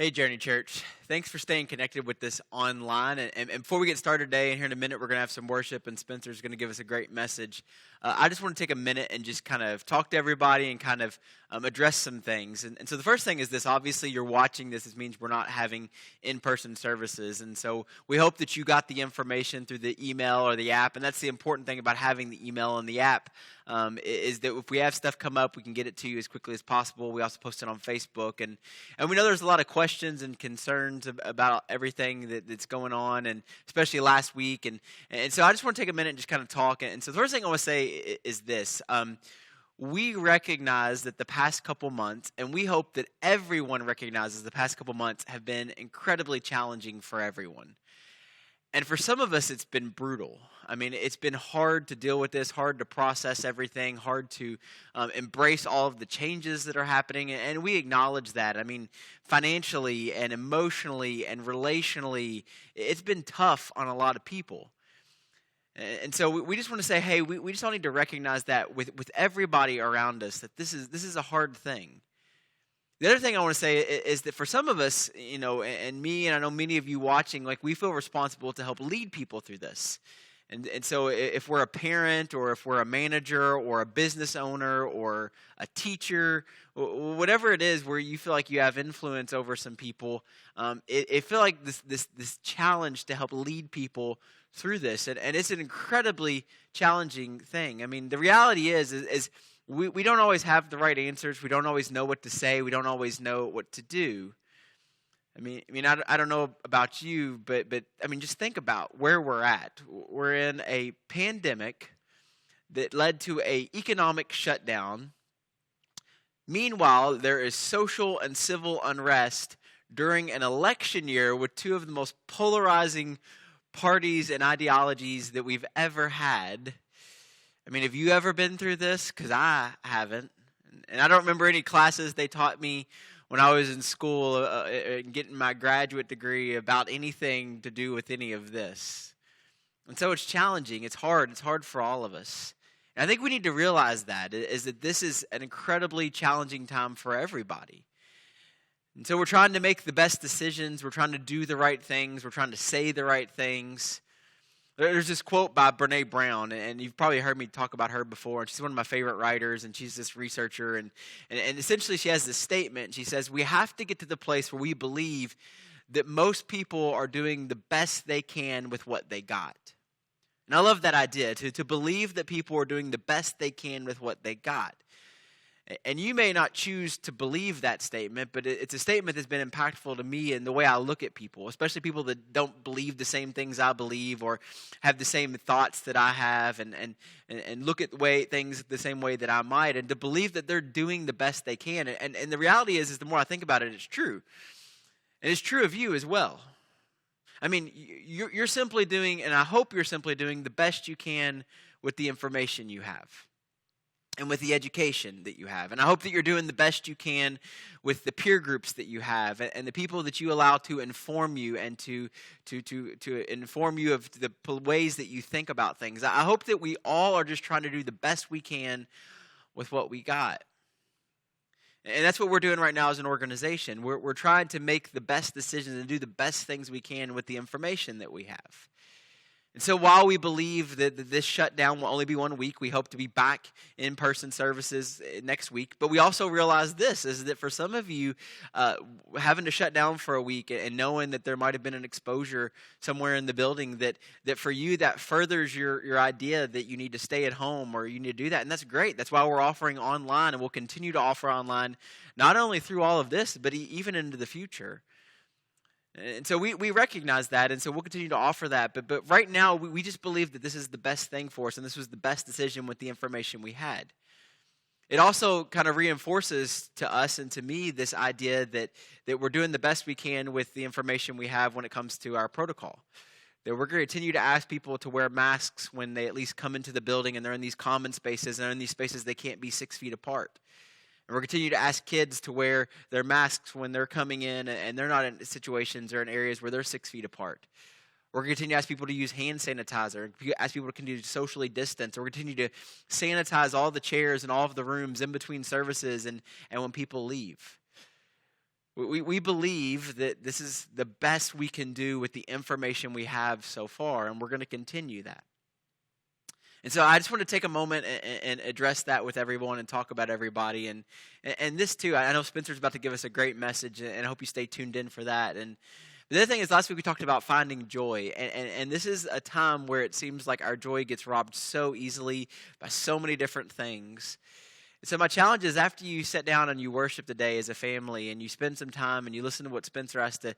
Hey, Journey Church. Thanks for staying connected with this online. And before we get started today, and here in a minute, we're going to have some worship, and Spencer's going to give us a great message. I just want to take a minute and just kind of talk to everybody and kind of address some things. And so the first thing is this. Obviously, you're watching this. This means we're not having in-person services. And so we hope that you got the information through the email or the app. And that's the important thing about having the email and the app. Is that if we have stuff come up, we can get it to you as quickly as possible. We also post it on Facebook. And we know there's a lot of questions and concerns about everything that's going on, and especially last week. And so I just want to take a minute and just kind of talk. And so the first thing I want to say is this. We recognize that the past couple months, and we hope that everyone recognizes the past couple months have been incredibly challenging for everyone. And for some of us, it's been brutal. I mean, it's been hard to deal with this, hard to process everything, hard to embrace all of the changes that are happening. And we acknowledge that. I mean, financially and emotionally and relationally, it's been tough on a lot of people. And so we just want to say, hey, we just all need to recognize that with everybody around us, that this is a hard thing. The other thing I want to say is that for some of us, and me, and I know many of you watching, like, we feel responsible to help lead people through this. And so if we're a parent, or if we're a manager, or a business owner, or a teacher, whatever it is where you feel like you have influence over some people, it feel like this challenge to help lead people through this. And it's an incredibly challenging thing. I mean, the reality is we don't always have the right answers. We don't always know what to say. We don't always know what to do. I don't know about you, but I mean, just think about where we're at. We're in a pandemic that led to an economic shutdown. Meanwhile, there is social and civil unrest during an election year with two of the most polarizing parties and ideologies that we've ever had. I mean, have you ever been through this? Because I haven't. And I don't remember any classes they taught me when I was in school getting my graduate degree about anything to do with any of this. And so it's challenging. It's hard. It's hard for all of us. And I think we need to realize that this is an incredibly challenging time for everybody. And so we're trying to make the best decisions. We're trying to do the right things. We're trying to say the right things. There's this quote by Brené Brown, and you've probably heard me talk about her before. She's one of my favorite writers, and she's this researcher. And essentially she has this statement. She says, we have to get to the place where we believe that most people are doing the best they can with what they got. And I love that idea, to believe that people are doing the best they can with what they got. And you may not choose to believe that statement, but it's a statement that's been impactful to me in the way I look at people, especially people that don't believe the same things I believe or have the same thoughts that I have and look at things the same way that I might, and to believe that they're doing the best they can. And the reality is the more I think about it, it's true. And it's true of you as well. I mean, you're simply doing, and I hope you're simply doing, the best you can with the information you have and with the education that you have. And I hope that you're doing the best you can with the peer groups that you have and the people that you allow to inform you and to inform you of the ways that you think about things. I hope that we all are just trying to do the best we can with what we got. And that's what we're doing right now as an organization. We're trying to make the best decisions and do the best things we can with the information that we have. And so while we believe that this shutdown will only be 1 week, we hope to be back in-person services next week. But we also realize this, is that for some of you, having to shut down for a week and knowing that there might have been an exposure somewhere in the building, that for you that furthers your idea that you need to stay at home or you need to do that. And that's great. That's why we're offering online, and we'll continue to offer online, not only through all of this, but even into the future. And so we recognize that, and so we'll continue to offer that. But right now, we just believe that this is the best thing for us, and this was the best decision with the information we had. It also kind of reinforces to us and to me this idea that we're doing the best we can with the information we have when it comes to our protocol. That we're going to continue to ask people to wear masks when they at least come into the building and they're in these common spaces, and they're in these spaces they can't be 6 feet apart. And we're continuing to ask kids to wear their masks when they're coming in and they're not in situations or in areas where they're 6 feet apart. We're going to continue to ask people to use hand sanitizer, ask people to continue to socially distance. We're going to continue to sanitize all the chairs and all of the rooms in between services and when people leave. We believe that this is the best we can do with the information we have so far, and we're going to continue that. And so I just want to take a moment and address that with everyone and talk about everybody. And this too, I know Spencer's about to give us a great message, and I hope you stay tuned in for that. And the other thing is, last week we talked about finding joy. And this is a time where it seems like our joy gets robbed so easily by so many different things. So my challenge is, after you sit down and you worship today as a family and you spend some time and you listen to what Spencer has to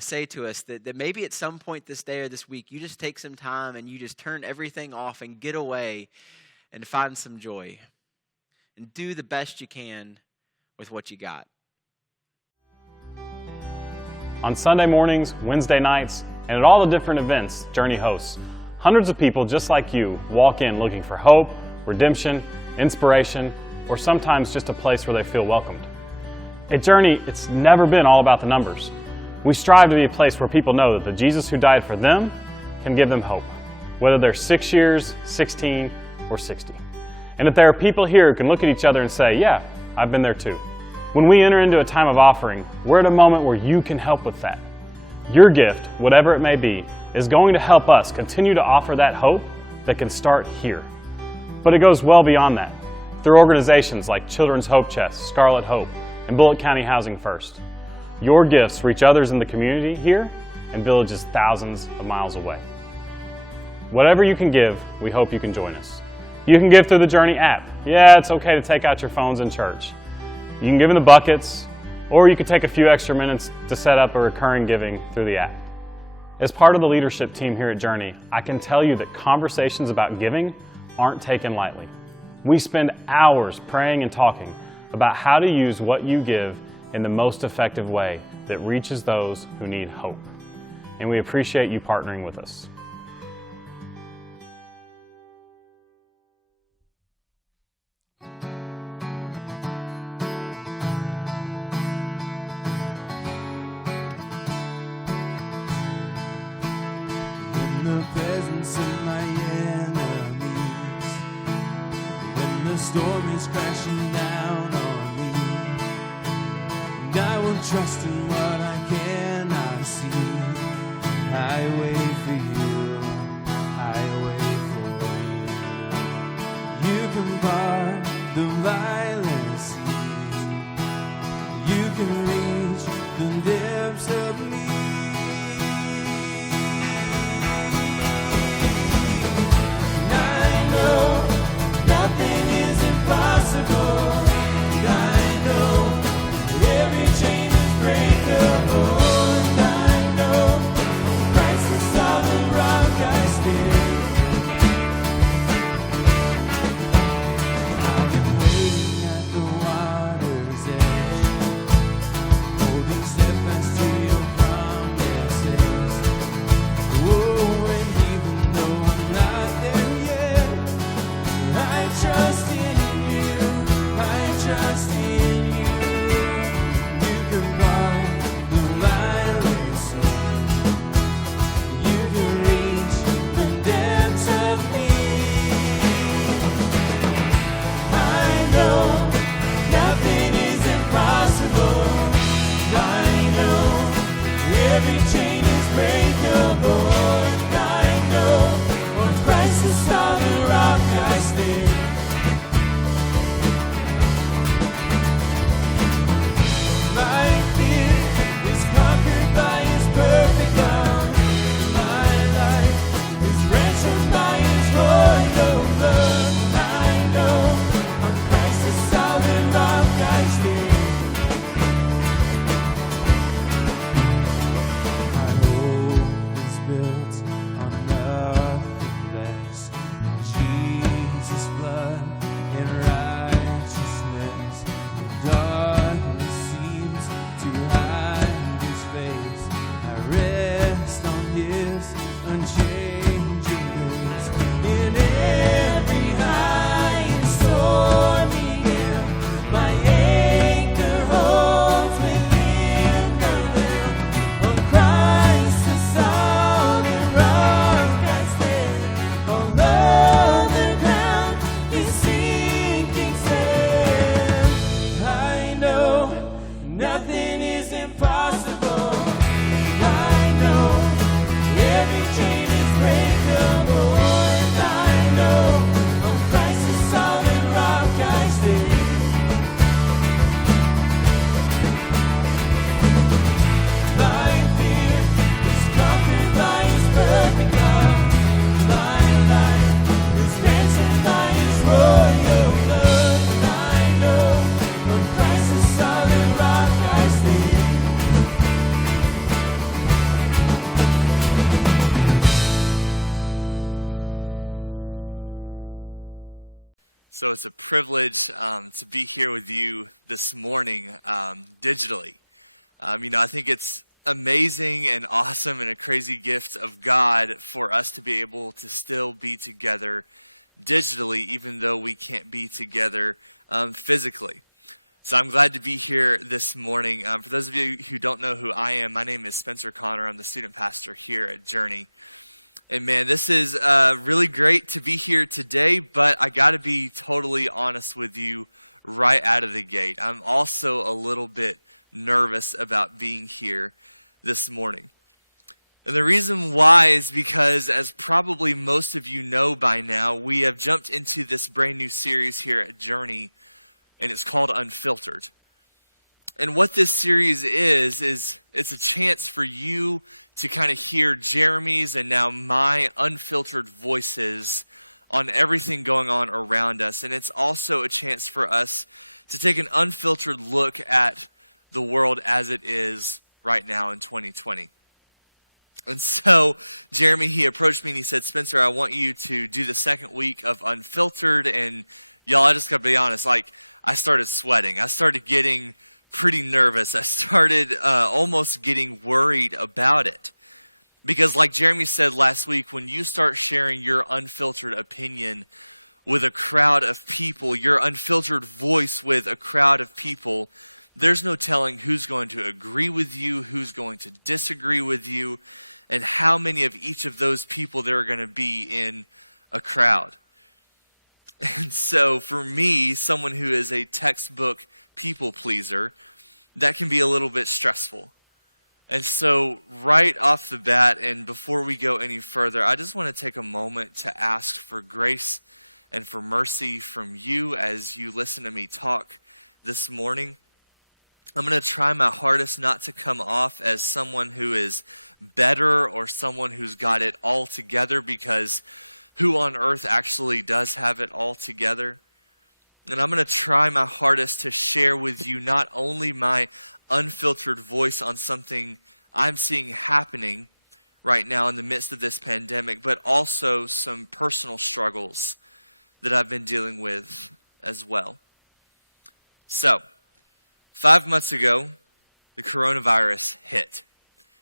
say to us, that maybe at some point this day or this week you just take some time and you just turn everything off and get away and find some joy and do the best you can with what you got. On Sunday mornings, Wednesday nights, and at all the different events Journey hosts, hundreds of people just like you walk in looking for hope, redemption, inspiration, or sometimes just a place where they feel welcomed. At Journey, it's never been all about the numbers. We strive to be a place where people know that the Jesus who died for them can give them hope, whether they're 6 years, 16, or 60. And that there are people here who can look at each other and say, yeah, I've been there too. When we enter into a time of offering, we're at a moment where you can help with that. Your gift, whatever it may be, is going to help us continue to offer that hope that can start here. But it goes well beyond that, through organizations like Children's Hope Chest, Scarlet Hope, and Bullitt County Housing First. Your gifts reach others in the community here and villages thousands of miles away. Whatever you can give, we hope you can join us. You can give through the Journey app. Yeah, it's okay to take out your phones in church. You can give in the buckets, or you could take a few extra minutes to set up a recurring giving through the app. As part of the leadership team here at Journey, I can tell you that conversations about giving aren't taken lightly. We spend hours praying and talking about how to use what you give in the most effective way that reaches those who need hope. And we appreciate you partnering with us. In the presence of my enemies, when the storm is crashing down on me, and I will trust in what I cannot see. I wait for you, I wait for you. You can part the violent seas, you can reach the depths of me. Nothing is impossible. I know every chain is breakable. And I know Christ is solid rock I stand. I've been waiting at the water's edge, holding steadfast to your promises. Oh, and even though I'm not there yet, I trust in you, I trust in you. You can part the violent sea, you can reach the depths of me. I know nothing is impossible. I know every chain is breakable. And I know on Christ the solid rock I stand. My fear is conquered by His perfect love. My life is ransomed by His royal blood. I know on Christ the solid rock I stand. My hope is built So it's a privilege to be here with you this morning digitally. I think it's amazing and awesome and a crazy gift of God for us to be able to still be together digitally, even though we can't be together physically. So I'm glad to be here this morning. For those of you who don't know who I am, my name is Spencer Connor. I'm the student pastor here at Journey. And man, this is really great to be here today, but I got to be totally honest with you right out of the gate. I'm also a little bit nervous about being here this morning. And the reason why is because, as probably most of you know by now, we have jumped into this brand new series here at Journey, and it's called Unfiltered. And what this series is it's a chance for you to kind of hear Jeremy's and now my unfiltered voices on everything going on around us. And it's also a chance for us to take an unfiltered look at the world as it is right now in 2020. And so Jeremy, he approached me and he said, Spencer, I want you to do the second week of Unfiltered. And y'all, I just got to be honest, I started sweating. I started getting pretty nervous. I started almost getting worried about it. Because like Jeremy said last week, when you start sharing your unfiltered opinion with a crowd of people, your unfiltered voice with a crowd of people, there's no telling who's going to agree with you, who's going to disagree with you, and how many of each of those people there are going to be in a crowd. And so for me, someone who is a textbook people pleaser, that can be a little bit stressful. And so right off the bat, and before we go any further, I just want to take a moment to ask for grace and for mercy from you as you listen to me talk this morning. I'm going to try my hardest not to come off as someone who is better or someone who's got it all together, because who on earth actually does have it all together? And I'm going to try my hardest to share with you not only my unfiltered voice on something I'm seeing happening right now in the midst of this pandemic, but also some personal struggles that I've been dealing with as well. So, 5 months ago, the coronavirus hit.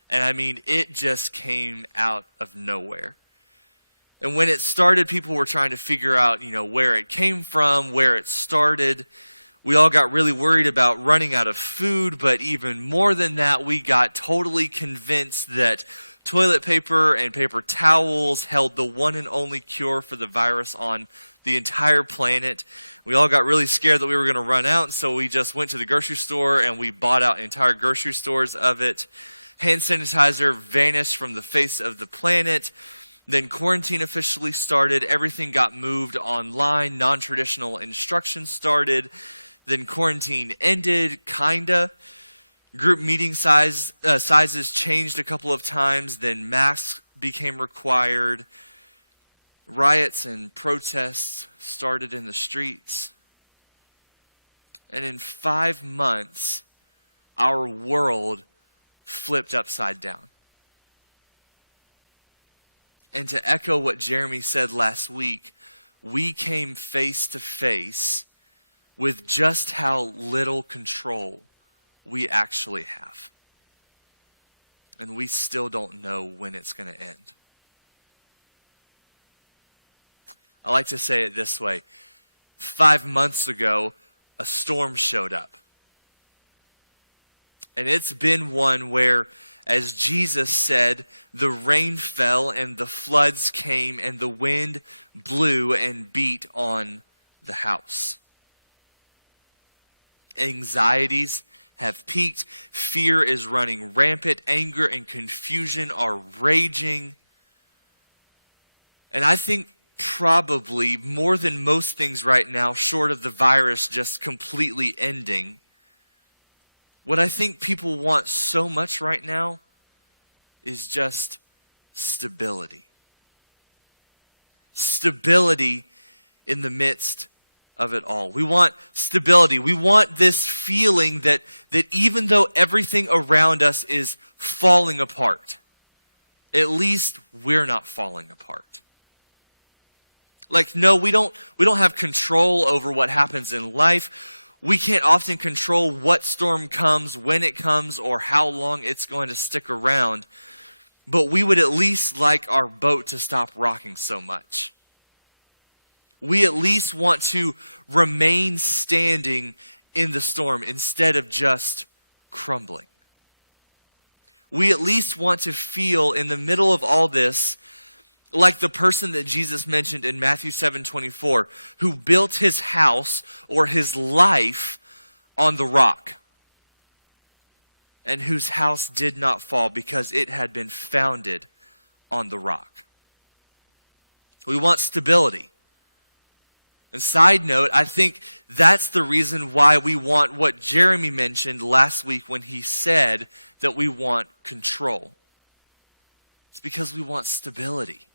And I mean, it just came out of nowhere. And when it started, people were trying to figure out, where it came from, where it started. We all got really worried about running out of food, but even more than that, we got totally convinced that toilet paper and paper towels held the one and only cure for the virus on the entire planet. We all got really scared that we were going to run out, so we just went to the grocery store and we bought out entire grocery stores of it. Hand sanitizer vanished from the face of the planet. Then quarantine officially started. Everything got moved online. Non-traditional instruction started. Then quarantine ended, kinda. Group meeting sizes changed a couple of times. Then masks became required. Riots and protests started in the streets. And in 5 months, our world flipped upside down. And to echo what Jeremy said last week, we came face to face with just how little control we actually have. And we still don't know when it's going to end. I like to say it this way. 5 months ago, a storm showed up. And it's been one where, as Jesus said, the rain fell and the floods came and the wind blew and beat on the house. Anxieties have peaked. Fear is running rampant. Anger and confusion are raging. And I think probably more than most things right now, short of the virus just completely ending, what I think people want so much right now is just stability. Stability in the midst of it all. We want stability. We want this feeling that even though everything around us is falling apart, at least we're not falling apart. Like, no, we don't have control over what happens in life. We can't often control what storm comes, when it comes, or how long it's going to stick around. But we would at least like our boat to stop rocking so much. We at least want to remain standing in the storm instead of just crumbling. We at least want to feel in the middle of all this like the person that Jesus mentioned in Matthew 7:24, who built his house or his life on the rock, and whose house did not fall because it had been founded on the rock. We want stability. And side note, I think that's the reason why we want what Jeremy mentioned last week when he said that we want control. It's because we want stability.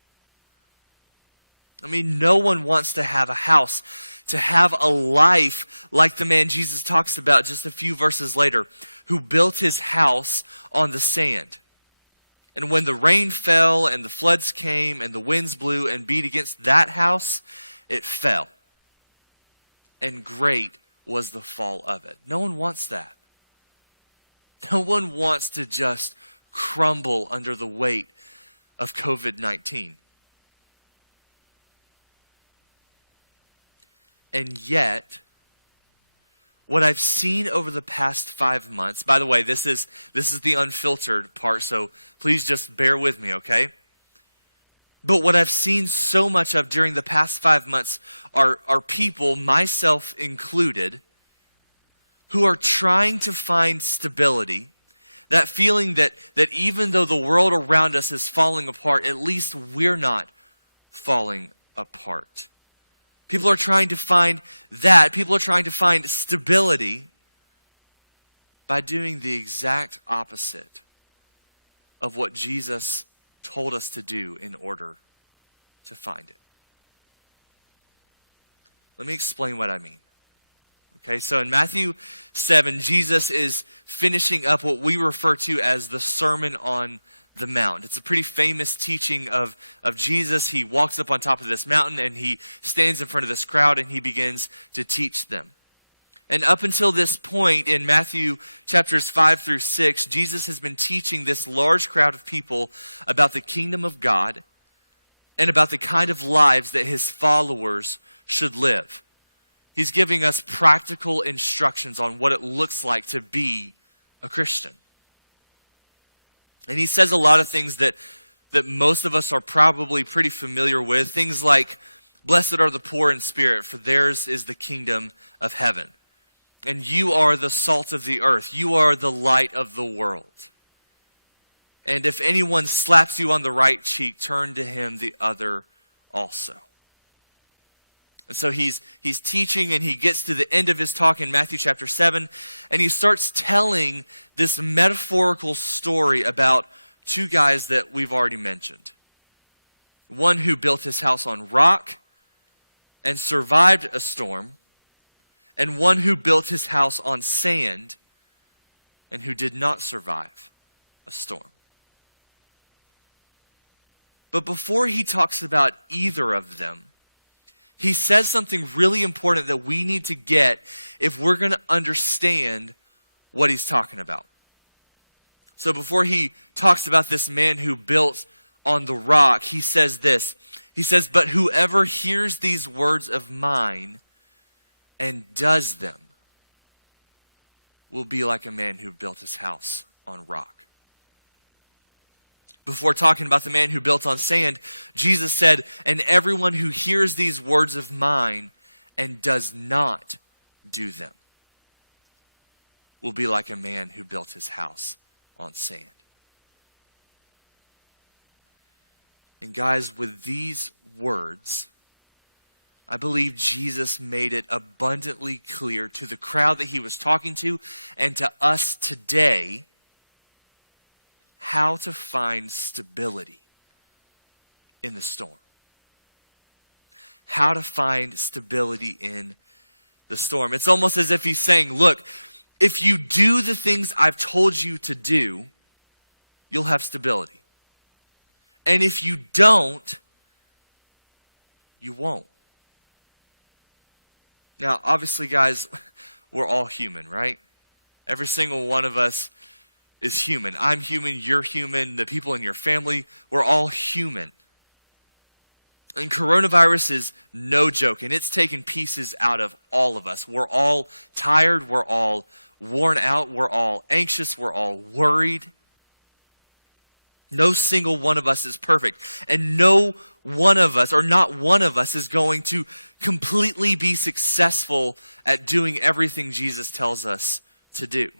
I mean, no one wants to have a house, to have a life like the man Jesus talks about just a few verses later, who built his house on the sand. And when the rain fell and the floods came and the winds blew and beat against that house, it fell. And great was the fall of it. No one wants that. No one wants to just crumble under the weight of COVID-19. And yet, what I've seen over the past 5 months, by the way, this is the unfiltered part, so please just bear with me, okay? But what I've seen so much of during the past 5 months are people, myself included, who are trying to find stability. That feeling that even though the world around us is falling apart, at least we're not falling apart. People are trying to find that. People are trying to find stability by doing the exact opposite of what Jesus told us to do in order to find it. Let me explain what I mean. Okay, so in Matthew 7, Jesus is finishing up what we refer to as the Sermon on the Mount. It's a pretty famous teaching of Jesus. He walks up on top of this mountain and he stands in front of this crowd and he begins to teach them. And up until this point in Matthew chapters 5 through 6, Jesus has been teaching this large crowd of people about the kingdom of God and about the kind of lives that his followers should live. He's giving us practical instructions on what it looks like to be a Christian. And he says a lot of things that most of us are probably pretty familiar with. Things like, "Blessed are the poor in spirit, for theirs is the kingdom of heaven. And you are the salt of the earth. You are the light of the world. And if anyone slaps you on the right cheek, turn to him the other also." And so he's teaching, and he gets to the end of his talk in Matthew chapter 7, and he starts telling this metaphorical story about two guys that we've already mentioned. One who built his house on rock and survived a storm, and one who built his house on sand and who did not survive a storm. But before he talks about either of them, he says something really important that we need to get if we're going to understand what he's talking about. So before he talks about this man who built on the rock, he says this. He says, "But whoever hears these words of mine and does them will be like a man who built his house on rock." Before talking about the man who built on sand, Jesus said, "And everyone who hears these words of mine and does not do them will be like a man who built his house on sand." And guys, with these words, I believe Jesus made it abundantly clear to the crowd that he was talking to and to us today how to find stability in the storm. How to find stability in the storm. It's almost as if he's saying, look, if you do the things I've told you to do, you'll have stability. And if you don't, you won't. Now, obviously, guys, we're all human, right? Every single one of us is human. I'm human, you're human, the people in your family, we're all human. And coronavirus is no joke, and it's taken pieces out of all of us. We're all tired, we're all worn out, we're all anxious, we're all worried. No single one of us is perfect. And no one of us, or not one of us, is going to completely be successful at doing everything Jesus tells us to do.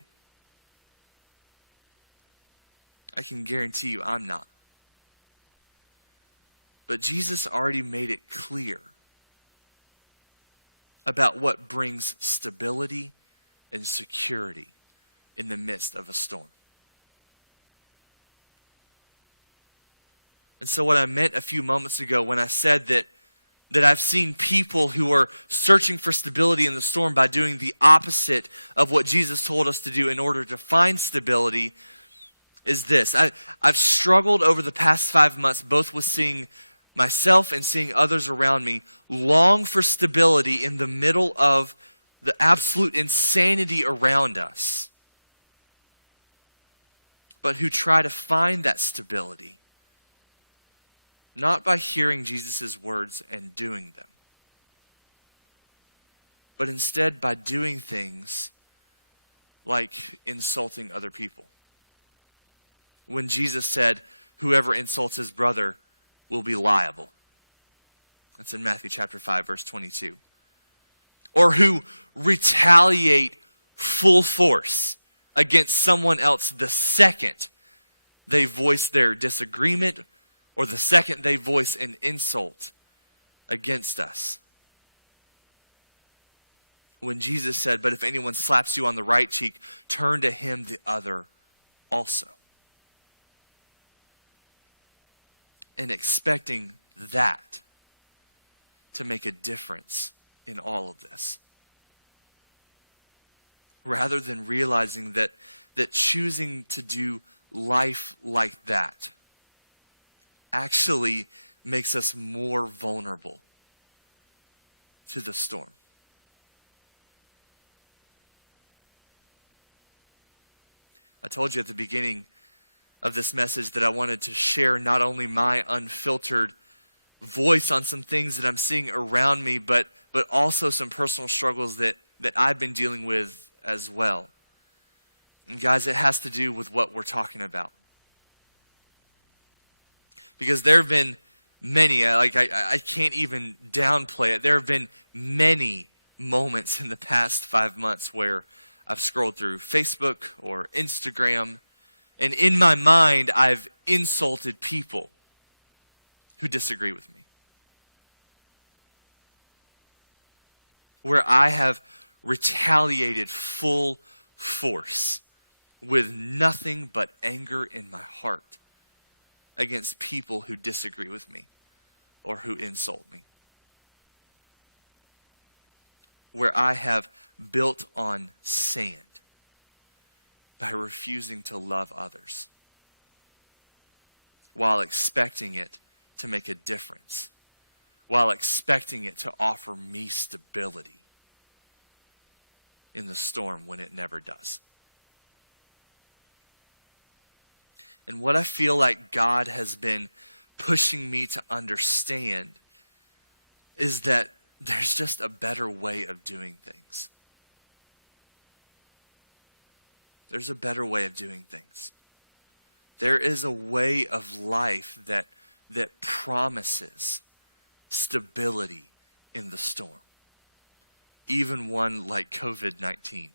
I can guarantee you I'm not. But Jesus already made it clear about what brings stability and security in the midst of a storm. And so what I meant a few moments ago when I said that I've seen people who are searching for stability in the storm by doing the opposite of what Jesus told us to do in order to find stability is this. I've struggled over the past 5 months both with seeing myself and seeing others around me long for stability in the middle of the absolute insanity around us, but who try to find that stability not by hearing Jesus' words and doing them, but instead by doing things like insulting other people. When Jesus said, whoever insults his brother will be liable. That's in Matthew chapter 5, verse 22. Or who retaliate full force against someone else the second they voice their disagreement or the second they voice an insult against us. When Jesus said, but if anyone slaps you on the right cheek, turn to him the other also. And expecting that to make a difference in all of this. Rather than realizing that choosing to do life like that actually makes us more vulnerable to the storm. I told you at the beginning of this message that I wanted to share not only my unfiltered voice on some things that I'm seeing around me, but also some personal struggles that I've been dealing with as well. And guys, it has to do with what we're talking about. Because there have been many, I can't even downplay it. There have been many moments in the past 5 months where I've scrolled through Facebook or Instagram, and in my mind, I've insulted people who disagree with me. Where I have retaliated full force with nothing but anger in my heart against people who disagree with me or who insult me. Where I have built on sand by refusing to love others while expecting it to make a difference, while expecting it to offer me stability in the storm when it never does. And what I feel like God has been pushing me to understand is that there's just a better way of doing things. There's a better way of doing things. There is a way of life that promises stability in the storm. Even one like COVID-19.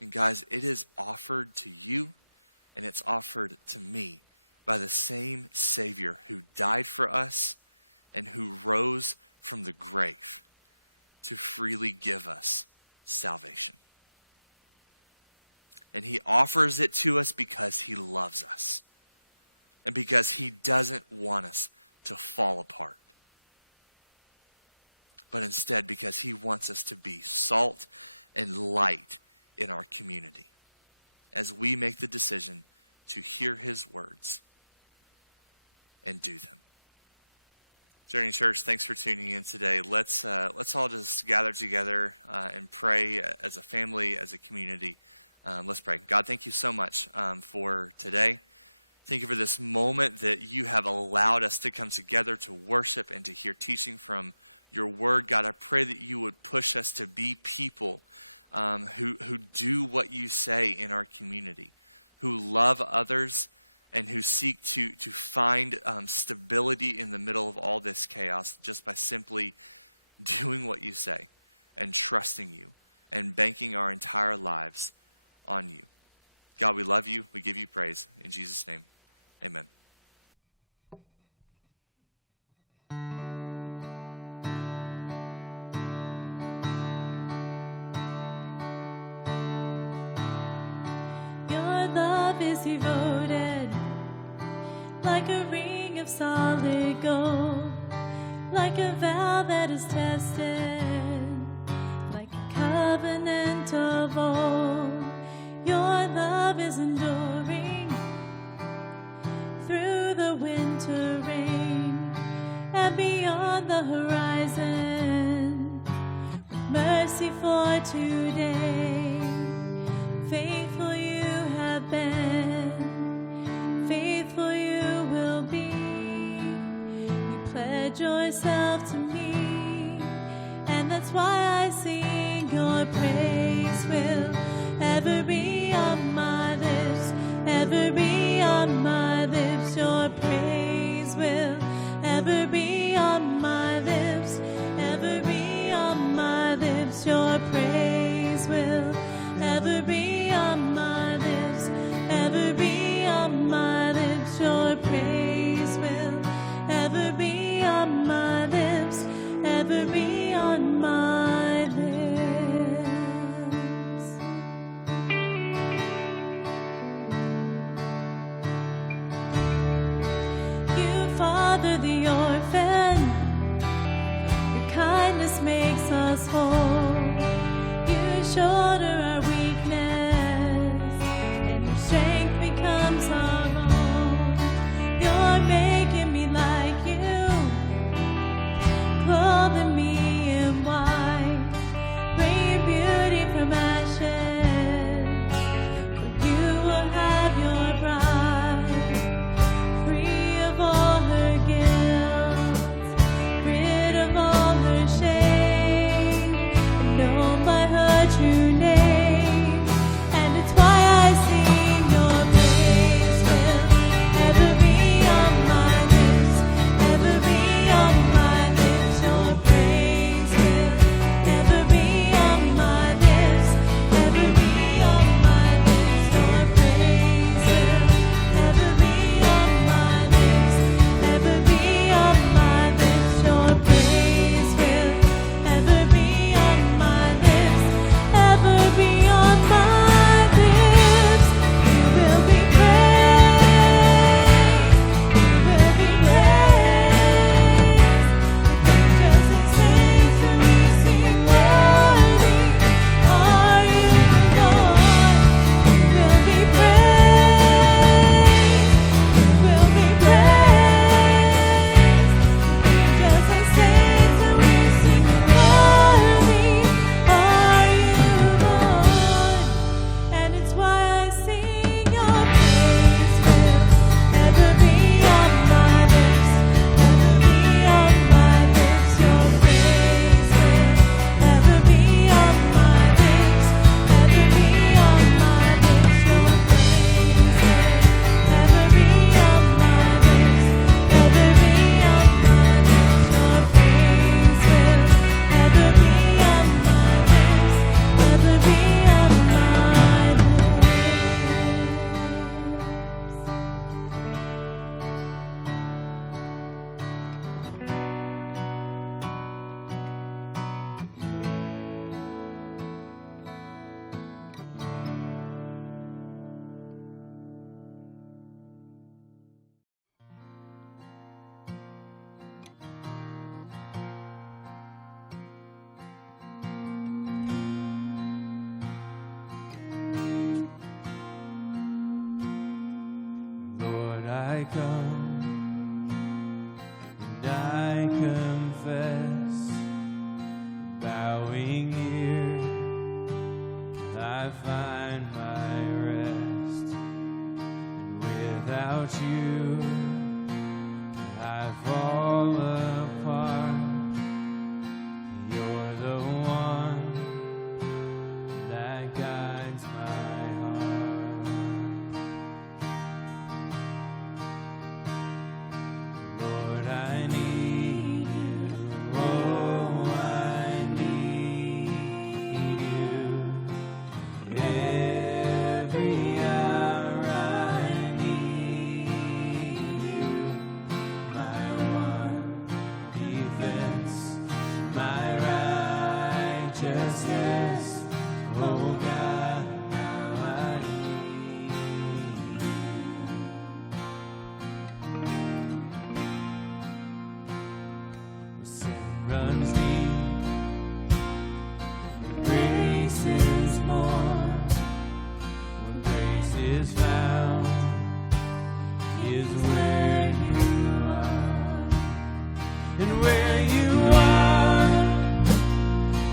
And guys, it is offered to you and it's offered to me by the same Savior who died for us and who rose from the grave to freely give us salvation. And he offers it to us because he loves us and because he doesn't want us to fall apart, but instead because he wants us to be salt and light in our community as we make the decision to hear his words and do them. Journey Church, thanks for tuning in today. Let's all just gather together and pray as a family, as a community. Let's pray. God, thank you so much for today. Thank you for this moment that you have allowed us to come together to worship and to hear teaching from your word. God, I pray that you would push us to be people who do what you say in our community, who love others, and who seek to find stability in the middle of all this chaos just by simply doing what you say and trusting you and banking our entire lives on you. God, we love you. We give you praise. In Jesus' name, amen. Your love is eroded like a ring of solid gold, like a vow that is tested, like a covenant of old. Your love is enduring through the winter rain and beyond the horizon, with mercy for today. Faithful you have been, faithful you will be. You pledge yourself to me, and that's why I sing. Your praise will ever be on my lips, ever be on my lips. Your praise will ever be on my lips, ever be on my lips. Your praise will ever be on my lips, ever be on my lips. Your praise will ever be on my lips, ever be on my lips. You father the orphan, your kindness makes us whole. You shoulder our weakness, and your strength becomes our own. You're making me like you, clothing me in white, bringing beauty from ashes. For you will have your bride, free of all her guilt, rid of all her shame, and known by her true name. And it's why I sing. Your praise will ever be on my lips, ever be on my lips. Your praise will ever be on my lips, ever be on my lips. Your praise will ever be on my lips, ever be on my lips. Your praise will ever be on my lips, ever be on my lips. You will be praised, you will be praised. Angels and saints when we sing, worthy are you, Lord. You will be praised, you will be praised. Angels and saints when we sing, worthy are you, Lord. And it's why I sing. Your praise will ever be on my lips, ever be on my lips. Your praise will ever be on my lips, ever be on my lips. Your praise will ever be on my lips, ever be on my lips. Your praise will ever be on my lips, ever be on my lips. Lord, I come and I without you, I fall apart. You're the one that guides my heart. Lord, I need you. Oh, I need you. Every hour I need you. My one defense, my righteousness. Oh God, how I need you. Sin runs deep, grace is more. When grace is found, is where you are. And where you are,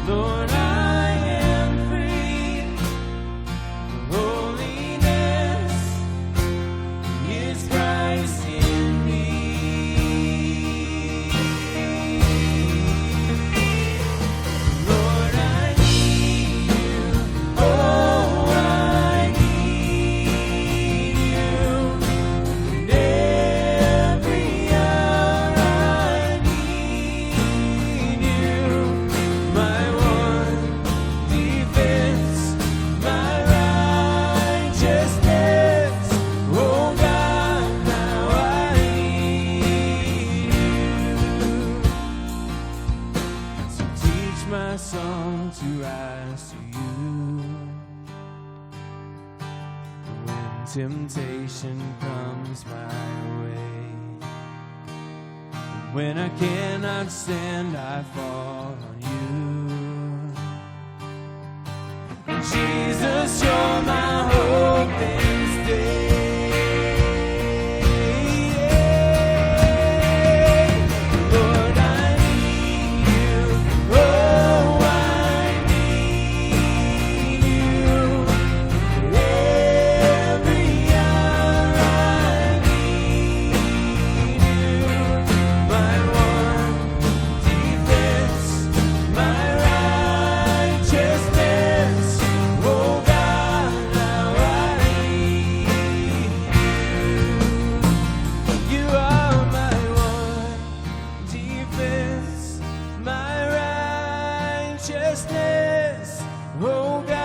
Lord, I am free. Holiness is Christ in me. Lord, I need you. Oh, I need you. And every hour I need you. My one defense, my righteousness. Oh God, how I need you. So teach my song to rise to you. When temptation comes my way, when I cannot stand, I fall on you. Jesus, you're my hope and stay. Lord, I need you. Oh, I need you. Every hour I need you. My one defense, my righteousness. Oh God, how I need you. You are my one defense, my righteousness. Oh God.